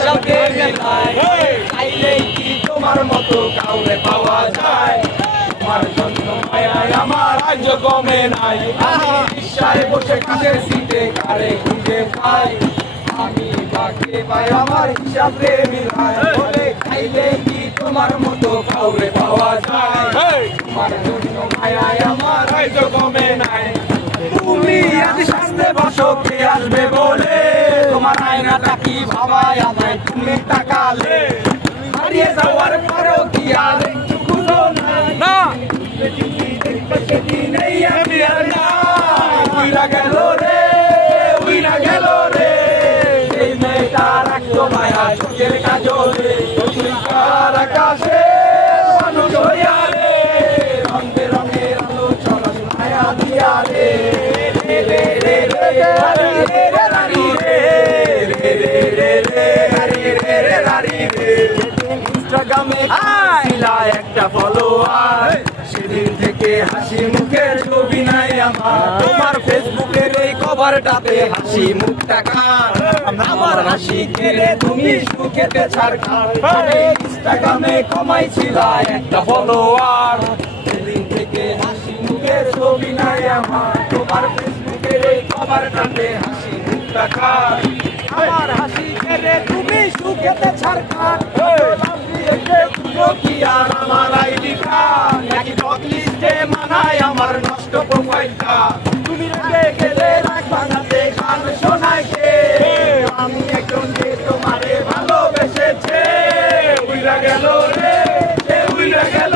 হিসাবে মিলাই চাইলেই কি তোমার মতো কাউরে পাওয়া যায় তোমার জন্য মায়ায় আমার আজ কমে নাই আমি রিকশায় বসে কাছে সিটে কারে খুঁজে পাই আমি বাকি পাই আমার হিসাবে মিলাই বলে চাইলে কি তোমার মতো কাউরে পাওয়া যায় তোমার জন্য মায়ায় আমার আজ কমে নাই তুমি আজ সাজতে বসো কে আসবে বলে তোমার আয়নাটা কি ভাবায় আমায় তুমি তাকালে হারিয়ে যাওয়ার পরেও কি আর একটু খুঁজো না সেদিন এই আমি আর নাই উইরা গেল রে উইরা গেল রে এই মেয়েটা রাখতো মায়া চোখের কাজলে কার আকাশে মানুষ হইয়া রে রঙ বেরঙের আলো চলা মায়া দিয়া রে ইনস্টাগ্রামে একটা ফলোয়ার সেদিন থেকে হাসি মুখের ছবি নাই আমার তোমার ফেসবুকের এই কভারটাতে হাসি মুখটা কার আমার হাসি খেলে তুমি সুখেতে ছাড়খার ইনস্টাগ্রামে কমাইছিলা একটা ফলোয়ার সেদিন থেকে হাসি মুখের ছবি নাই আমার তোমার ফেসবুকের এই কভারটাতে হাসি মুখটা কার আমার হাসি খেলে তুমি সুখেতে ছাড়খার কি আর আমার আইডি কার্ড নাকি ব্লকলিস্টে মানায় আমার নষ্ট প্রোফাইলটা তুমি রেখে গেলে রাখ বানাতে গান শোনায় কে আমি একজন যে তোমারে ভালোবেসেছে উইরা গেল রে উইরা গেল